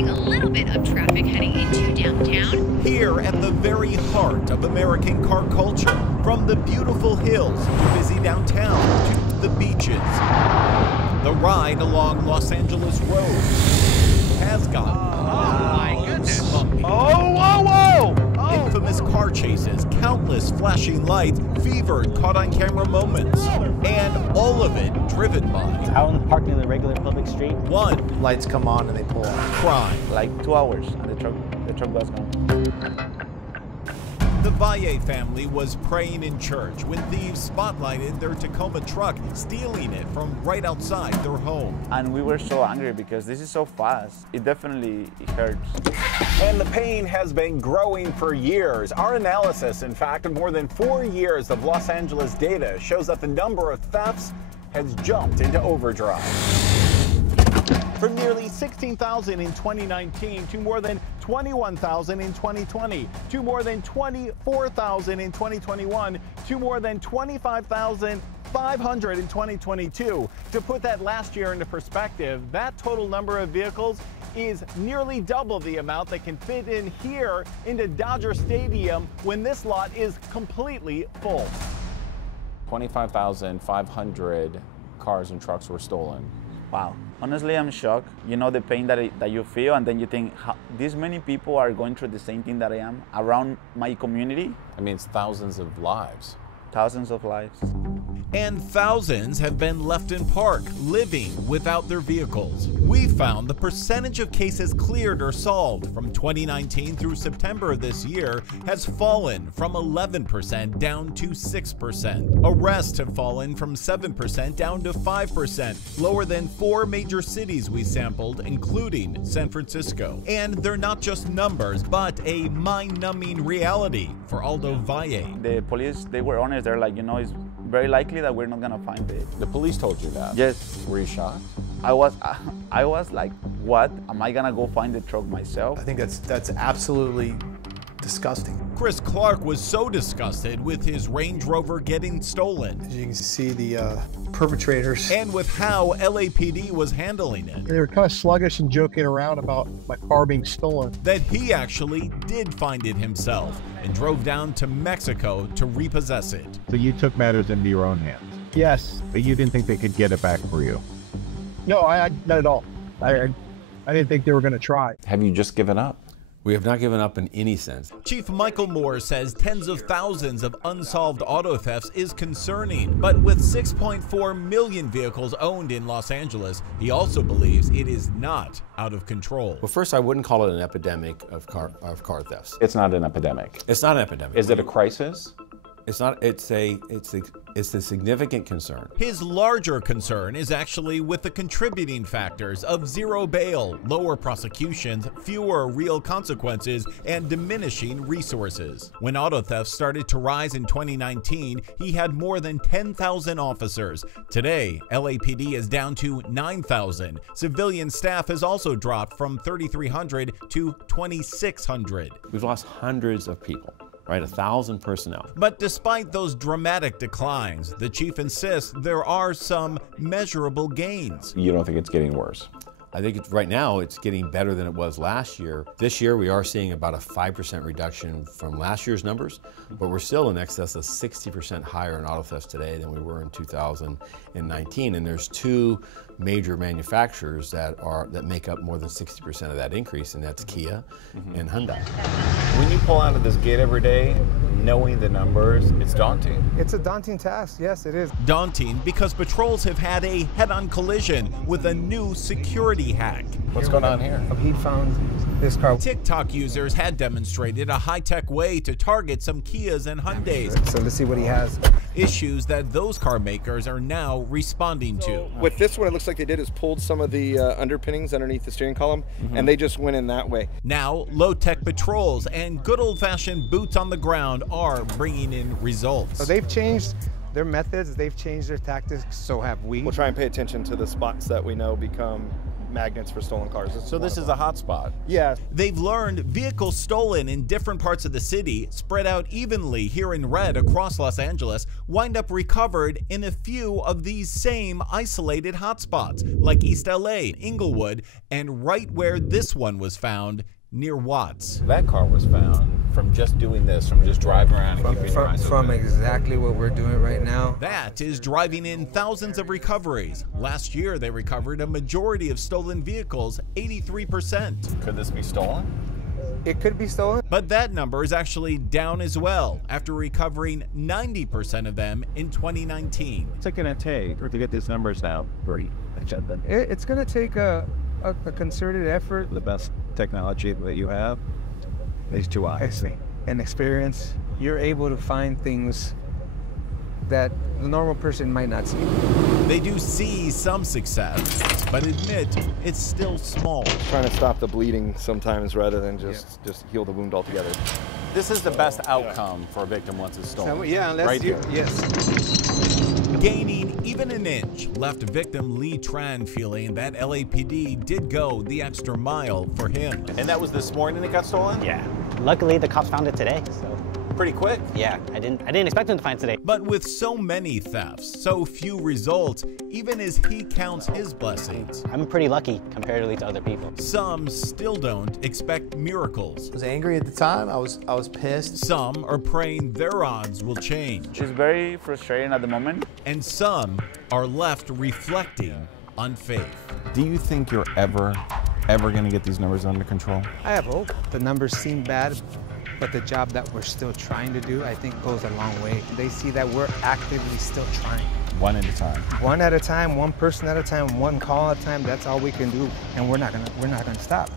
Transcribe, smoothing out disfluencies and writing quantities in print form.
causing a little bit of traffic heading into downtown. Here at the very heart of American car culture, from the beautiful hills to busy downtown to the beaches, the ride along Los Angeles Road has gotten bumpy. Infamous car chases, countless flashing lights, fevered caught-on-camera moments, and all of it driven by out parked in the regular public street. One, lights come on and they pull on. crime. Like 2 hours, and the truck was gone. The Valle family was praying in church when thieves spotlighted their Tacoma truck, stealing it from right outside their home. And we were so angry because this is so fast. It definitely hurts. And the pain has been growing for years. Our analysis, in fact, of more than 4 years of Los Angeles data shows that the number of thefts has jumped into overdrive. From nearly 16,000 in 2019 to more than 21,000 in 2020, to more than 24,000 in 2021, to more than 25,500 in 2022. To put that last year into perspective, that total number of vehicles is nearly double the amount that can fit in here into Dodger Stadium when this lot is completely full. 25,500 cars and trucks were stolen. Wow. Honestly, I'm shocked. You know the pain that you feel, and then you think, these many people are going through the same thing that I am around my community. I mean, it's thousands of lives. Thousands of lives. And thousands have been left in park, living without their vehicles. We found the percentage of cases cleared or solved from 2019 through September of this year has fallen from 11% down to 6%. Arrests have fallen from 7% down to 5%, lower than 4 major cities we sampled, including San Francisco. And they're not just numbers, but a mind-numbing reality for Aldo Valle. The police, they were honest. They're like, it's very likely that we're not gonna find it. The police told you that? Yes. Were you shocked? I was like, what? Am I gonna go find the truck myself? I think that's absolutely disgusting. Chris Clark was so disgusted with his Range Rover getting stolen. As you can see, the perpetrators. And with how LAPD was handling it. They were kind of sluggish and joking around about my car being stolen. That he actually did find it himself and drove down to Mexico to repossess it. So you took matters into your own hands? Yes. But you didn't think they could get it back for you? No, I not at all. I didn't think they were going to try. Have you just given up? We have not given up in any sense. Chief Michael Moore says tens of thousands of unsolved auto thefts is concerning, but with 6.4 million vehicles owned in Los Angeles, he also believes it is not out of control. Well, first, I wouldn't call it an epidemic of car thefts. It's not an epidemic. It's not an epidemic. Is it a crisis? It's not. It's a significant concern. His larger concern is actually with the contributing factors of zero bail, lower prosecutions, fewer real consequences, and diminishing resources. When auto theft started to rise in 2019, he had more than 10,000 officers. Today, LAPD is down to 9,000. Civilian staff has also dropped from 3,300 to 2,600. We've lost hundreds of people. Right, 1,000 personnel. But despite those dramatic declines, the chief insists there are some measurable gains. You don't think it's getting worse? I think right now it's getting better than it was last year. This year we are seeing about a 5% reduction from last year's numbers, but we're still in excess of 60% higher in auto thefts today than we were in 2019. And there's 2 major manufacturers that make up more than 60% of that increase, and that's Kia and Hyundai. When you pull out of this gate every day, knowing the numbers, it's daunting. It's a daunting task, yes, it is. Daunting because patrols have had a head-on collision with a new security hack. What's going on here? He found this car. TikTok users had demonstrated a high-tech way to target some Kias and Hyundais. So let's see what he has. Issues that those car makers are now responding to. With this one, it looks like they did is pulled some of the underpinnings underneath the steering column, and they just went in that way. Now, low-tech patrols and good old-fashioned boots on the ground are bringing in results. So they've changed their methods, they've changed their tactics, so have we. We'll try and pay attention to the spots that we know become magnets for stolen cars. So this is a hot spot. Yeah. They've learned vehicles stolen in different parts of the city, spread out evenly here in red across Los Angeles, wind up recovered in a few of these same isolated hotspots, like East LA, Inglewood, and right where this one was found, near Watts. That car was found from just doing this, from just driving around and keeping your eyes From open. exactly what we're doing right now. That is driving in thousands of recoveries. Last year, they recovered a majority of stolen vehicles, 83%. Could this be stolen? It could be stolen. But that number is actually down as well, after recovering 90% of them in 2019. What's it going to take to get these numbers down? It's going to take a concerted effort. The best technology that you have is 2 eyes. And experience. You're able to find things that the normal person might not see. They do see some success, but admit it's still small. Trying to stop the bleeding sometimes rather than just heal the wound altogether. This is the best outcome for a victim once it's stolen. Right here. Gaining even an inch left victim Lee Tran feeling that LAPD did go the extra mile for him. And that was this morning it got stolen? Yeah. Luckily, the cops found it today, so. Pretty quick. Yeah, I didn't expect them to find it today. But with so many thefts, so few results, even as he counts his blessings, I'm pretty lucky comparatively to other people. some still don't expect miracles. I was angry at the time. I was pissed. Some are praying their odds will change. It's very frustrating at the moment. And some are left reflecting on faith. Do you think you're ever going to get these numbers under control? I have hope. The numbers seem bad, but the job that we're still trying to do, I think, goes a long way. They see that we're actively still trying. One at a time. One at a time, one person at a time, one call at a time. That's all we can do, and we're not gonna stop.